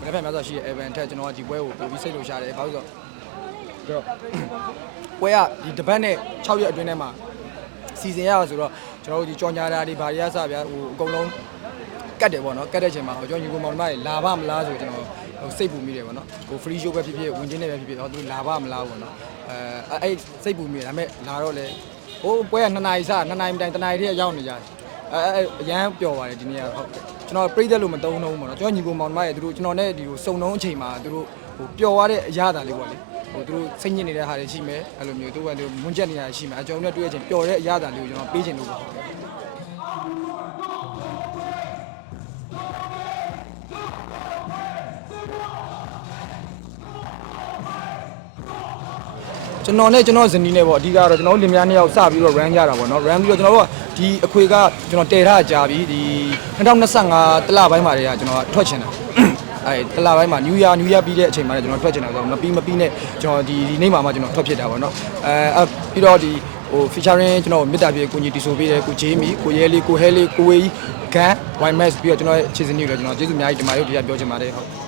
မနေ့ကများစွာရှိတဲ့ event ထက်ကျွန်တော်ကဒီပွဲကိုပိုပြီးစိတ်လို့ရှာတယ်ဘာလို့ဆိုတော့ပွဲကဒီတပတ်နဲ့6ရက်အတွင်းထဲမှာစီစဉ်ရတာဆိုတော့ကျွန်တော်တို့ဒီကြော်ညာတာတွေဘာတွေရစဗျာဟိုအကုန်လုံးကတ်တယ်ပေါ့နော်ကတ်တဲ့ချိန်မှာဟိုကျွန်တော်ညီကောင်မောင်နှမတွေလာပါမလားဆိုကျွန်တော်ဟိုစိတ်ပူမိတယ်ပေါ့နော်ဟို free show ပဲဖြစ်ဖြစ်ဝင်ချင်းနဲ့ပဲဖြစ်ဖြစ်ဟောသူလာပါမလားပေါ့နော်အဲအဲ့စိတ်ပူမိတယ်ဒါပေမဲ့လာတော့လေဟိုပွဲက2နာရီစ2နာရီတိုင်2နာရီတည်းရောက်နေကြတယ် အဲအဲအရန်ပျော်ပါတယ်ဒီနေ့ကဟုတ်ကျွန်တော်ပြိသက်လို့မတုံးတော့ဘူးပေါ့နော်ကျွန်တော်ညီကိုမောင်နှမတွေသူတို့ကျွန်တော်နဲ့ဒီကိုစုံနှုံးအချိန်မှာသူတို့ဟိုပျော်သွားတဲ့အရာတာလေးပေါ့လေဟိုသူတို့စိတ်ညစ်နေတဲ့ဟာတွေရှိမယ်အဲ့လိုမျိုးသူကလည်းမွန်းချက်နေတာရှိမယ်အကြောင်းနဲ့တွေ့ရချင်းပျော်တဲ့အရာတာလေးကိုကျွန်တော်ပေးချင်လို့ပေါ့ကျွန်တော်နဲ့ကျွန်တော်ဇနီးနဲ့ပေါ့အဓိကတော့ကျွန်တော်တို့လင်မယားနှစ်ယောက်စပြီးတော့ run ကြတာပေါ့နော် run ပြီးတော့ကျွန်တော်တို့က ဒီအခွေကကျွန်တော်တည်ထားကြပြီဒီ2025တလပိုင်းမှာတည်းကကျွန်တော်ထွက်ချင်တာအဲတလပိုင်းမှာ New Year New Year ပြီးတဲ့အချိန်မှာလည်းကျွန်တော်ထွက်ချင်တာဆိုတော့မပြီးမပြီးနဲ့ကျွန်တော်ဒီဒီနေ့မှာမှကျွန်တော်ထွက်ဖြစ်တာပေါ့နော်အဲပြီးတော့ဒီဟို featuring ကျွန်တော်မေတ္တာပြေကိုညီတီဆိုပေးတယ်ကိုဂျေးမီကိုရဲလေးကိုဟဲလေးကိုဝေးကြီးဂန် wine mask ပြီးတော့ကျွန်တော်ရဲ့ခြေစင်းကြီးကိုလည်းကျွန်တော်ကျေးဇူးအများကြီးတင်ပါတယ်ဒီကပြောချင်ပါတယ်ဟုတ်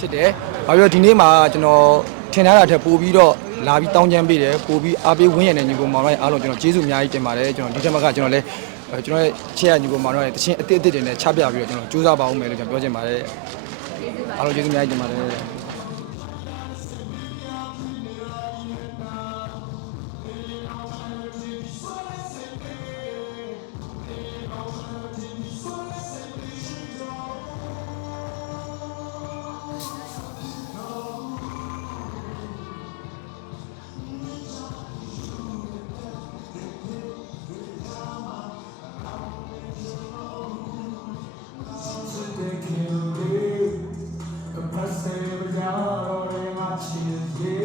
ဖြစ်တယ်။ဘာပြောဒီနေ့မှာကျွန်တော်ထင်ထားတာထက်ပိုပြီးတော့လာပြီးတောင်းချမ်းပေးတယ်ပိုပြီးအားပေးဝင်းရတဲ့ညီကိုမောင်တို့အားလုံးကျွန်တော်ကျေးဇူးအများကြီးတင်ပါတယ်ကျွန်တော်ဒီထက်မှကကျွန်တော်လည်းအဲကျွန်တော်ရဲ့ချစ်ရညီကိုမောင်တို့ရဲ့တချင်းအစ်စ်အစ်စ်တွေနဲ့ချပြပြီးတော့ကျွန်တော်ကြိုးစားပါဦးမယ်လို့ကျွန်တော်ပြောချင်ပါတယ်အားလုံးကျေးဇူးအများကြီးတင်ပါတယ်